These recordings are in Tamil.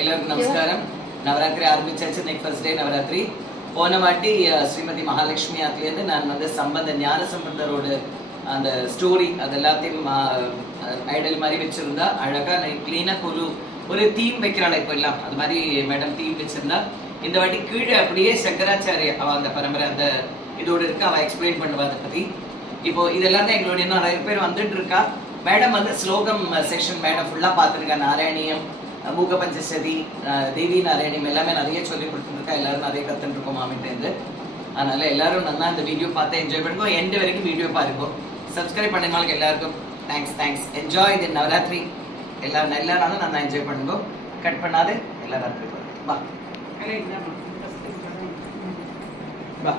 எல்லாருக்கும் நமஸ்காரம். நவராத்திரி ஆரம்பிச்சாச்சு. இன்னைக்கு ஃபர்ஸ்ட் டே நவராத்திரி. போன வாட்டி ஸ்ரீமதி மகாலட்சுமி ஆத்துலேருந்து நான் வந்து ஞான சம்பந்தரோட அந்த ஸ்டோரி அது எல்லாத்தையும் ஐடல் மாதிரி வச்சிருந்தா அழகா கிளீனாக ஒரு தீம் வைக்கிறாள். இப்போ எல்லாம் அது மாதிரி மேடம் தீம் வச்சிருந்தா. இந்த வாட்டி கீழே அப்படியே சங்கராச்சாரிய அவ அந்த பரம்பரை அந்த இதோடு இருக்கு. அவள் எக்ஸ்பிளைன் பண்ணுவா அதை பற்றி. இப்போ இதெல்லாம் தான் எங்களுடைய இன்னும் நிறைய பேர் வந்துட்டு இருக்கா. மேடம் வந்து ஸ்லோகம் செக்ஷன் மேடம் ஃபுல்லாக பார்த்துருக்கா. நாராயணியம், மூக பஞ்சசதி, தேவி நாராயணியம் எல்லாமே நிறைய சொல்லி கொடுத்துருக்கா. எல்லாரும் நிறைய கற்றுட்டு இருக்கோம் மாமிட்டேருந்து. அதனால எல்லாரும் நல்லா இந்த வீடியோ பார்த்து என்ஜாய் பண்ணுங்க. எண்டு வரைக்கும் வீடியோ பாருங்க. சப்ஸ்கிரைப் பண்ணினாலும் எல்லாருக்கும் தேங்க்ஸ். Enjoy the Navaratri. எல்லா நாளும் நல்லா என்ஜாய் பண்ணுங்க. கட் பண்ணாது எல்லா ராத்திரி வா வா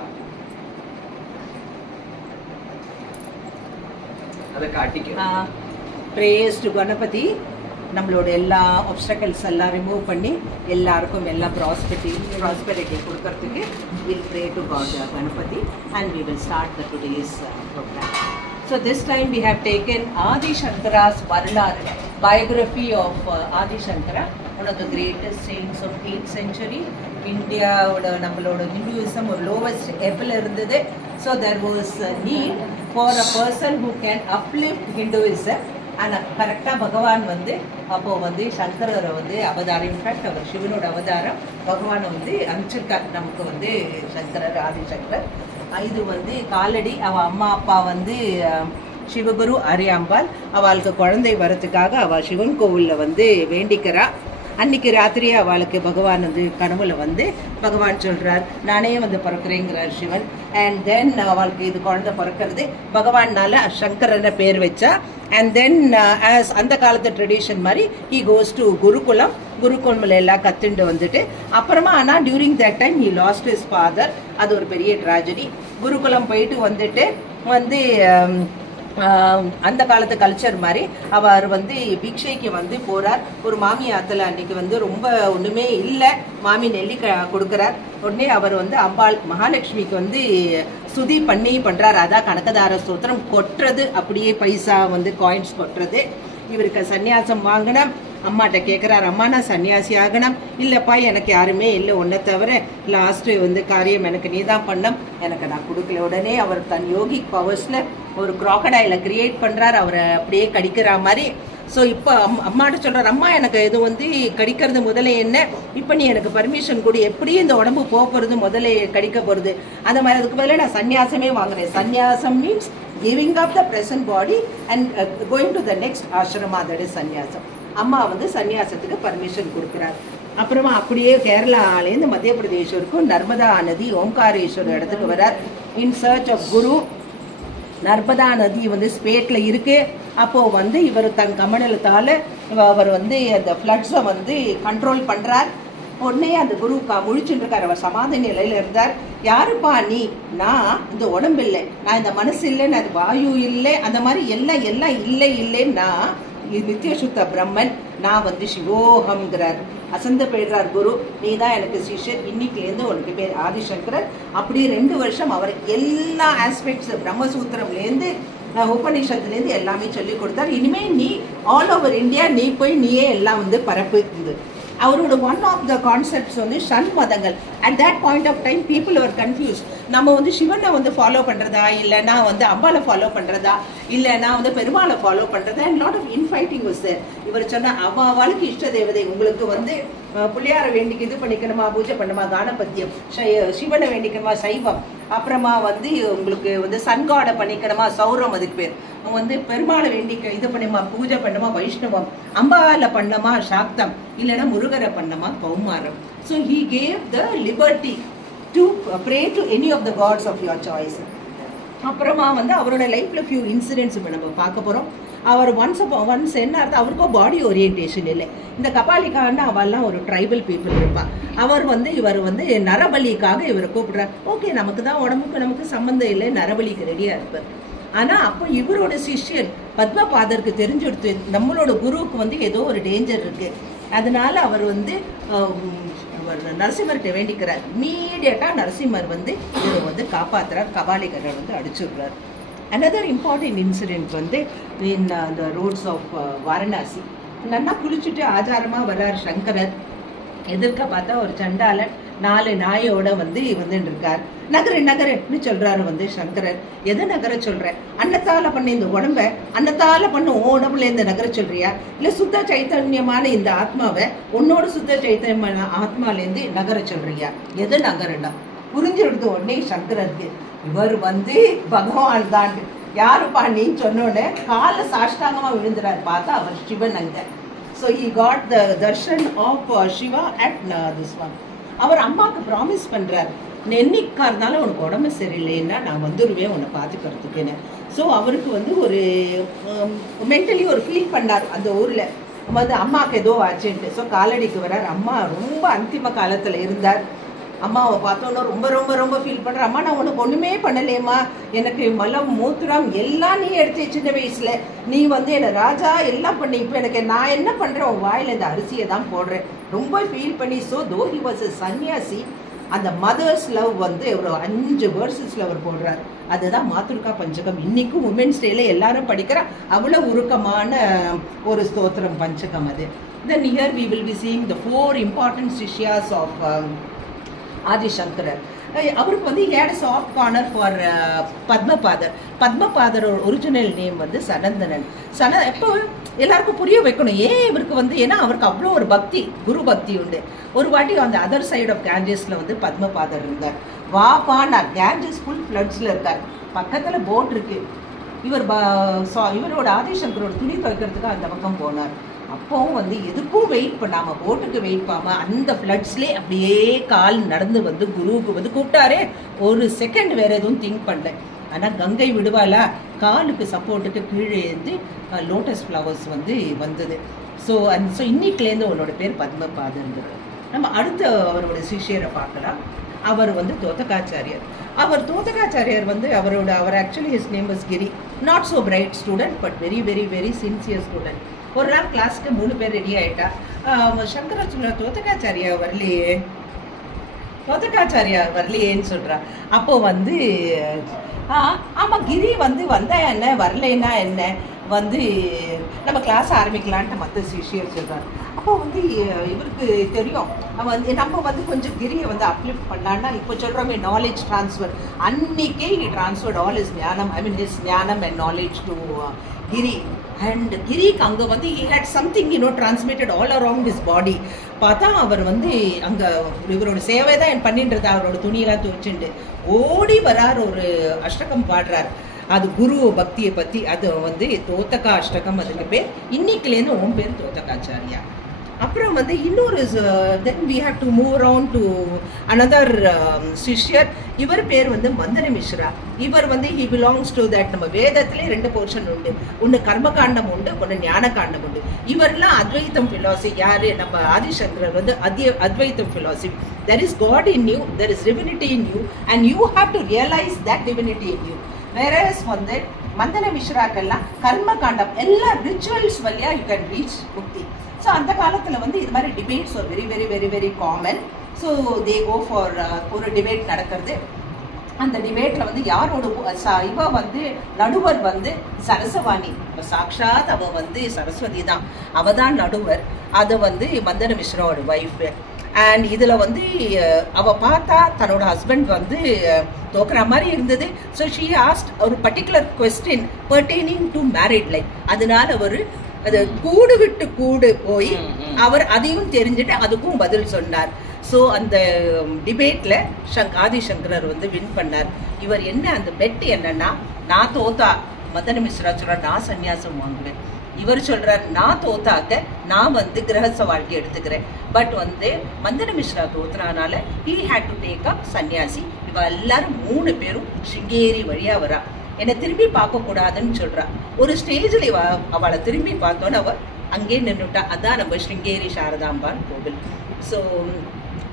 அதை காட்டிக்கலாம். Prayers to Ganapathi. நம்மளோட எல்லா ஆப்ஸ்டக்கல்ஸ் எல்லாம் ரிமூவ் பண்ணி எல்லாருக்கும் எல்லா ப்ராஸ்பெரிட்டி கொடுக்கறதுக்கு will pray to God Ganapati and we will start the today's program. So this time we have taken Adi Shankara's Varnara, biography of Adi Shankara, one of the greatest saints of 8th century. India நம்மளோட Hinduism ஒரு lowest level இருந்தது. So there was a need for a person who can uplift Hinduism. ஆனால் கரெக்டாக பகவான் வந்து அப்போது வந்து சங்கரரை வந்து அவதாரம், இன்ஃபேக்ட் அவர் சிவனோட அவதாரம் பகவானை வந்து அனுப்பிச்சிருக்கார் நமக்கு வந்து சங்கரர், ஆதிசங்கரர். இது வந்து காலடி அவள் அம்மா அப்பா வந்து சிவகுரு அரியாம்பாள். அவளுக்கு குழந்தை வரத்துக்காக அவள் சிவன் கோவிலில் வந்து வேண்டிக்கிறா. அன்னைக்கு ராத்திரியே அவளுக்கு பகவான் வந்து கனவுல வந்து பகவான் சொல்றார், நானே வந்து பிறக்கிறேங்கிறார் சிவன். அண்ட் தென் அவளுக்கு இது குழந்தை பிறக்கிறது பகவான்னால சங்கரன பேர் வச்சா. அண்ட் தென் ஆஸ் அந்த காலத்து ட்ரெடிஷன் மாதிரி ஹி கோஸ் டு குருகுலம்ல எல்லாம் கத்துண்டு வந்துட்டு அப்புறமா ஆனால் during that time he lost his father. அது ஒரு பெரிய ட்ராஜடி. குருகுலம் போயிட்டு வந்துட்டு வந்து அந்த காலத்து கல்ச்சர் மாதிரி அவர் வந்து பிக்ஷைக்கு வந்து போறார். ஒரு மாமி ஆத்துல அன்னைக்கு வந்து ரொம்ப ஒண்ணுமே இல்லை, மாமி நெல்லி கொடுக்குறார். உடனே அவர் வந்து அம்பாள் மகாலட்சுமிக்கு வந்து ஸ்துதி பண்ணி பண்றார். அதான் கனகதார ஸ்தோத்திரம் கொட்டுறது, அப்படியே பைசா வந்து காயின்ஸ் கொட்டுறது. இவருக்கு சன்னியாசம் வாங்கினா அம்மாட்ட கேட்குறாரு, அம்மா நான் சன்னியாசி ஆகணும். இல்லைப்பா எனக்கு யாருமே இல்லை, ஒன்றை தவிர லாஸ்ட்டு வந்து காரியம் எனக்கு நீ தான் பண்ணம், எனக்கு நான் கொடுக்கல. உடனே அவர் தன் யோகிக் பவர்ஸில் ஒரு க்ராக்கடைல கிரியேட் பண்ணுறார், அவரை அப்படியே கடிக்கிற மாதிரி. ஸோ இப்போ அம்மாட்ட சொல்கிறார், அம்மா எனக்கு இது வந்து கடிக்கிறது முதல்ல என்ன, இப்போ நீ எனக்கு பர்மிஷன் கொடு, எப்படியும் இந்த உடம்பு போகிறது முதல்ல கடிக்க போகிறது, அந்த மாதிரி அதுக்கு பதிலாக நான் சன்னியாசமே வாங்குறேன். சன்னியாசம் means giving up the present body and going to the next ashrama, that is சன்னியாசம். அம்மா வந்து சன்னியாசத்துக்கு பர்மிஷன் கொடுக்குறார். அப்புறமா அப்படியே கேரளாலேருந்து மத்திய பிரதேசருக்கும் நர்மதா நதி ஓம்காரேஸ்வரர் இடத்துக்கு வரார் இன் சர்ச் ஆஃப் குரு. நர்மதா நதி வந்து ஸ்பேட்ல இருக்கு. அப்போ வந்து இவர் தன் கமண்டலத்தால் அவர் வந்து அந்த ஃப்ளட்ஸை வந்து கண்ட்ரோல் பண்றார். உடனே அந்த குரு முழிச்சுட்டு இருக்கார். அவர் சமாதி நிலையில இருந்தார். யாருப்பா நீ? நான் இந்த உடம்பு இல்லை, நான் இந்த மனசு இல்லை, நான் அது வாயு இல்லை, அந்த மாதிரி எல்லாம் இல்லைன்னா நித்திய சுத்த பிரம்மன், நான் வந்து சிவோகம்ங்கிறார். அசந்த போயிடுறார் குரு, நீ தான் எனக்கு சிஷ்யர், இன்னைக்குலேருந்து உனக்கு பேர் ஆதிசங்கரர். அப்படி 2 வருஷம் அவர் எல்லா ஆஸ்பெக்ட்ஸ் பிரம்மசூத்திரம்லேருந்து உபநிஷத்துலேருந்து எல்லாமே சொல்லி கொடுத்தார். இனிமேல் நீ ஆல் ஓவர் இந்தியா நீ போய் நீயே எல்லாம் வந்து பரப்பு. அவரோட ஒன் ஆஃப் த கான்செப்ட்ஸ் வந்து ஷண்மதங்கள். At that point of time people are confuse. நம்ம வந்து சிவனை வந்து ஃபாலோ பண்ணுறதா, இல்லைனா வந்து அம்பாவை ஃபாலோ பண்ணுறதா, இல்லைனா வந்து பெருமாளை ஃபாலோ பண்ணுறதா, and lot of infighting was there. இவர் சொன்னால் அவளுக்கு இஷ்ட தேவதை, உங்களுக்கு வந்து பிள்ளையாரை வேண்டிக்கு இது பண்ணிக்கணுமா, பூஜை பண்ணுமா கானபத்தியம், சிவனை வேண்டிக்கணுமா சைவம், அப்புறமா வந்து உங்களுக்கு வந்து சன்காடை பண்ணிக்கணுமா சௌரம், அதுக்கு பேர் வந்து பெருமாளை வேண்டிக்க இது பண்ணுமா பூஜை பண்ணுமா வைஷ்ணவம், அம்பால பண்ணமா சாக்தம், இல்லைன்னா முருகரை பண்ணமா Kaumaram. So he gave the liberty to pray to any of the gods of your choice. அப்புறமா வந்து அவரோட லைஃப்ல ஃபியூ இன்சிடென்ட்ஸ் நம்ம பார்க்க போறோம். அவர் ஒன்ஸ் என்ன அர்த்தம், அவருக்கும் பாடி ஓரியன்டேஷன் இல்லை. இந்த கபாலிக்கான அவெல்லாம் ஒரு ட்ரைபல் பீப்புள் இருப்பான். அவர் வந்து இவர் வந்து நரபலிக்காக இவரை கூப்பிடுறார். ஓகே, நமக்கு தான் உடம்புக்கு நமக்கு சம்மந்தம் இல்லை, நரபலிக்கு ரெடியா இருப்பார். ஆனால் அப்போ இவரோட சிஷ்யன் பத்மபாதருக்கு தெரிஞ்சுடுத்து நம்மளோட குருவுக்கு வந்து ஏதோ ஒரு டேஞ்சர் இருக்கு. அதனால அவர் வந்து நரசிம்மர்கிட்ட வேண்டிக்கிறார். இமீடியட்டாக நரசிம்மர் வந்து இவரை வந்து காப்பாற்றுறார், கபாலிகரை வந்து அடிச்சுடுறார். Another important incident வந்து in the roads of Varanasi. நல்லா குளிச்சுட்டு ஆச்சாரமாக வர்றார் சங்கரர். எதிர்க்க பார்த்தா ஒரு சண்டாளன் 4 நாயோட வந்து வந்துட்டு இருக்கார். நகருன்னு சொல்றாரு வந்து சங்கரர். எது நகர சொல்ற? அன்னத்தால பண்ண இந்த உடம்ப அன்னத்தால பண்ண உடம்புல இந்த நகர சொல்றியா, இல்ல சுத்த சைத்தன்யமான இந்த ஆத்மாவை உன்னோட சுத்த சைத்தன்யமான ஆத்மாலேருந்து நகர சொல்றியா? எது நகரண்டா புரிஞ்சிடுது உடனே சங்கரருக்கு. இவர் வந்து பகவான் தான். யாருப்பா நீ சொன்னோட கால சாஷ்டாங்கமா விழுந்துறாரு. பார்த்தா அவர் சிவன் அங்க. So he got the darshan of Shiva at this one. அவர் அம்மாவுக்கு ப்ராமிஸ் பண்றாரு, என்னைக்கா இருந்தாலும் உனக்கு உடம்பு சரியில்லைன்னா நான் வந்துடுவேன் உன்னை பார்த்துக்கிறதுக்குன்னு. ஸோ அவருக்கு வந்து ஒரு மென்டலி ஒரு ஃபீல் பண்ணார் அந்த ஊர்ல வந்து அம்மாவுக்கு ஏதோ ஆச்சுன்ட்டு. ஸோ காலடிக்கு வர்றார். அம்மா ரொம்ப அந்திம காலத்துல இருந்தார். அம்மாவை பார்த்தோன்னா ரொம்ப ரொம்ப ரொம்ப ஃபீல் பண்ற. அம்மா நான் உனக்கு ஒண்ணுமே பண்ணலேம்மா, எனக்கு மலம் மூத்திரம் எல்லாம் நீ எடுத்து சின்ன வயசுல நீ வந்து என்ன ராஜா எல்லாம் பண்ணி, இப்போ எனக்கு நான் என்ன பண்றேன், உன் வாயில இந்த அரிசியை தான் போடுறேன். ரொம்ப ஃபீல் பண்ணி. So though he was a சன்னியாசி, அந்த மதர்ஸ் லவ் வந்து ஒரு 5 வேர்சஸ்ல அவர் போடுறார். அதுதான் மாத்ருகா பஞ்சகம். இன்னைக்கும் உமன்ஸ் டேல எல்லாரும் படிக்கிற அவ்வளவு உருக்கமான ஒரு ஸ்தோத்திரம் பஞ்சகம் அது. Then here we will be seeing the 4 important shishyas of Adi Shankara. அவருக்கு வந்து had a soft corner for Padmapadar. Padmapadar original name வந்து சனந்தனன். எப்போ எல்லாருக்கும் புரிய வைக்கணும் ஏன் இவருக்கு வந்து, ஏன்னா அவருக்கு அவ்வளோ ஒரு பக்தி, குரு பக்தி உண்டு. ஒரு வாட்டி அந்த அதர் சைட் ஆஃப் கேஞ்சஸ்ல வந்து பத்மபாதர் இருந்தார். வாப்பானா கேஞ்சஸ் ஃபுல் ஃப்ளட்ஸ்ல இருக்கார். பக்கத்துல போட் இருக்கு. இவரோட ஆதிசங்கரோட துணி துவைக்கிறதுக்கு அந்த பக்கம் போனார். அப்பவும் வந்து எதுக்கும் வெயிட் பண்ணாம, போட்டுக்கு வெயிட் பண்ணாம அந்த ஃப்ளட்ஸ்லேயே அப்படியே கால் நடந்து வந்து குருவுக்கு வந்து கூப்பிட்டாரே. ஒரு செகண்ட் வேற எதுவும் திங்க் பண்ணல. ஆனா கங்கை விடுவாளா, காலுக்கு சப்போர்ட்டுக்கு கீழே இருந்து லோட்டஸ் ஃப்ளவர்ஸ் வந்து வந்தது. ஸோ இன்னைக்குலேருந்து அவனோட பேர் பத்மபாதர். நம்ம அடுத்த அவரோட சிஷியரை பார்க்கலாம். அவர் வந்து தோதகாச்சாரியர். தோதகாச்சாரியர் வந்து அவர் actually his name was Giri. Not so bright student, but very very very sincere student. ஒரு நாள் கிளாஸ்க்கு 3 பேர் ரெடி ஆயிட்டா. சங்கராச்சாரிய தோதகாச்சாரியா வரலையேன்னு சொல்றா. அப்போ வந்து ஆமா கிரி வந்து வந்தா என்ன வரலைன்னா என்ன, வந்து நம்ம கிளாஸ் ஆரம்பிக்கலான்ட்டு மற்ற சிஷியர் சொல்றாரு. அப்போ வந்து இவருக்கு தெரியும் நம்ம வந்து கொஞ்சம் கிரியை வந்து அப்லிஃப்ட் பண்ணலான்னா, இப்போ சொல்றோமே நாலேஜ் டிரான்ஸ்ஃபர், அன்னைக்கே he transferred all his ஞானம், I mean his ஞானம் and knowledge to Giri. And கிரிக்கு அங்கே வந்து he had something transmitted all around his body. பார்த்தா அவர் வந்து அங்கே இவரோட சேவை தான் பண்ணின்றது. அவரோட துணியெல்லாம் துவைச்சுட்டு ஓடி வரார், ஒரு அஷ்டகம் பாடுறார். அது குரு பக்தியை பற்றி. அது வந்து தோத்தகா அஷ்டகம், அதுக்கு பேர். இன்னைக்குலேருந்து உன் பேர் தோத்தகாச்சாரியா. அப்புறம் வந்து இன்னொரு then we have to move around to another சிஷ்யர். இவர் பேர் வந்து மந்தன மிஸ்ரா. இவர் வந்து he belongs to that, நம்ம வேதத்திலே 2 போர்ஷன் உண்டு. ஒன்று கர்மகாண்டம் உண்டு, ஒன்று ஞான காண்டம் உண்டு. இவரெல்லாம் அத்வைத்தம் பிலாசபி. யாரு? நம்ம ஆதிசங்கரர் வந்து அத்வைத்தம் philosophy. there is God in you, there is divinity in you and you have to realize that divinity in you. whereas வந்து மந்தன மிஸ்ராக்கெல்லாம் கர்ம காண்டம் எல்லா ரிச்சுவல்ஸ் வழியா you can reach mukti. So அந்த காலத்தில் வந்து இது மாதிரி டிபேட்ஸ் ஒரு very very very very common. So they go for ஒரு டிபேட் நடக்கிறது. அந்த டிபேட்ல வந்து யாரோட இவ வந்து நடுவர் வந்து சரஸ்வதி. சாக்ஷாத் அவ வந்து சரஸ்வதி தான், அவ தான் நடுவர். அது வந்து மந்தன மிஸ்ராவோட ஒய்ஃப். அண்ட் இதுல வந்து அவ பார்த்தா தன்னோட ஹஸ்பண்ட் வந்து தோக்குற மாதிரி இருந்தது. ஸோ ஷீ ஆஸ்க்ட் ஒரு particular question pertaining to married life. அதனால ஒரு அது கூடு விட்டு கூடு போய் அவர் அதையும் தெரிஞ்சுட்டு அதுக்கும் பதில் சொன்னார். ஸோ அந்த டிபேட்ல ஆதிசங்கரர் வந்து வின் பண்ணார். இவர் என்ன அந்த பெட் என்னன்னா, நான் தோத்தா மதன மிஸ்ரா சொல்ற நான் சன்னியாசம் வாங்குவேன். இவர் சொல்றார் நான் தோத்தாக்க நான் வந்து கிரகஸ்த வாழ்க்கை எடுத்துக்கிறேன். பட் வந்து மந்தன Mishra தோத்துறனால he had to take up சன்னியாசி. இவ எல்லாரும் 3 பேரும் சிங்கேரி வழியா வரா. என்னை திரும்பி பார்க்க கூடாதுன்னு சொல்றா. ஒரு ஸ்டேஜ்ல அவளை திரும்பி பார்த்தோன்னு அவ அங்கே நின்றுட்டா. அதான் நம்ம ஸ்ருங்கேரி சாரதாம்பான் கோவில். ஸோ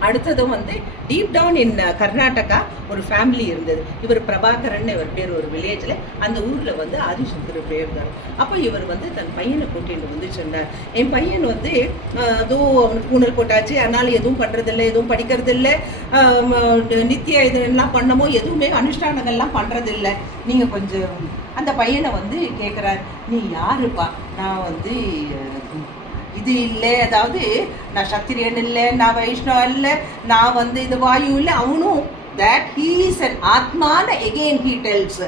அடுத்ததும் வந்து டீப் டவுன் இன் கர்நாடகா ஒரு ஃபேமிலி இருந்தது. இவர் பிரபாகரன் இவர் பேர். ஒரு வில்லேஜில் அந்த ஊரில் வந்து ஆதிசங்கர் போயிருந்தார். அப்போ இவர் வந்து தன் பையனை கூட்டிட்டு வந்து சொன்னார், என் பையன் வந்து அதுவும் அவனுக்கு பூனல் போட்டாச்சு, அதனால எதுவும் பண்ணுறதில்லை, எதுவும் படிக்கிறதில்லை, நித்திய இதெல்லாம் பண்ணமோ எதுவுமே அனுஷ்டானங்கள்லாம் பண்ணுறதில்லை. நீங்கள் கொஞ்சம் அந்த பையனை வந்து கேட்குறார், நீ யாருப்பா? நான் வந்து இது இல்லை, அதாவது நான் சத்திரியன் இல்லை, நான் வைஷ்ணவ இல்லை, நான் வந்து இது வாயு இல்லை, அவனும் that he is an ஆத்மான்னு again he tells.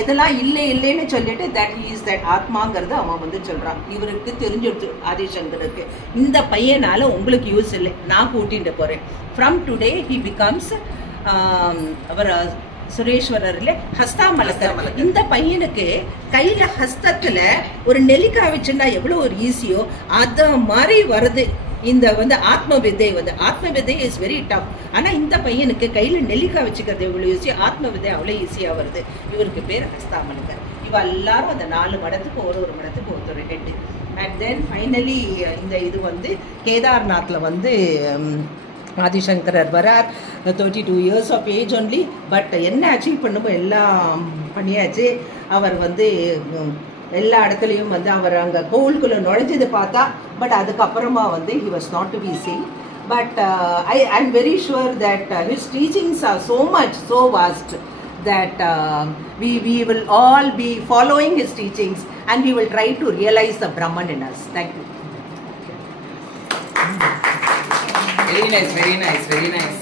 எதெல்லாம் இல்லை இல்லைன்னு சொல்லிட்டு that he is that ஆத்மாங்கிறது அவன் வந்து சொல்றான். இவருக்கு தெரிஞ்சிடுச்சு ஆதிசங்கருக்கு, இந்த பையனால உங்களுக்கு யூஸ் இல்லை, நான் கூட்டிட்டு போறேன். ஃப்ரம் டுடே he becomes அவர் சுரேஸ்வரர்ல ஹஸ்தாமலக்கர். இந்த பையனுக்கு கையில ஹஸ்தத்துல ஒரு நெல்லிக்காய் வச்சுன்னா எவ்வளவு ஒரு ஈஸியோ அத மாதிரி வருது. இந்த வந்து ஆத்ம வித்தை வந்து, ஆத்ம வித்தை இஸ் வெரி டஃப். ஆனா இந்த பையனுக்கு கையில நெல்லிக்காய் வச்சுக்கிறது எவ்வளவு ஈஸியோ ஆத்ம வித்தை அவ்வளவு ஈஸியா வருது. இவருக்கு பேர் ஹஸ்தாமலக்கர். இவ எல்லாரும் அந்த 4 மடத்துக்கு ஒரு மடத்துக்கு ஒருத்தர் ஹெட். அண்ட் தென் ஃபைனலி இந்த இது வந்து கேதார்நாத்ல வந்து ஆதிசங்கரர் வரார். 32 years of age only. But என்ன அச்சீவ் பண்ணுமோ எல்லாம் பண்ணியாச்சு. அவர் வந்து எல்லா இடத்துலையும் வந்து அவர் அங்கே கோவிலுக்குள்ள நுழைஞ்சது பார்த்தா, பட் அதுக்கப்புறமா வந்து he was not to be seen. But I am very sure that his teachings are so much, so vast that we will all be following his teachings and we will try to realize the Brahman in us. Thank you. Very nice, very nice, very nice.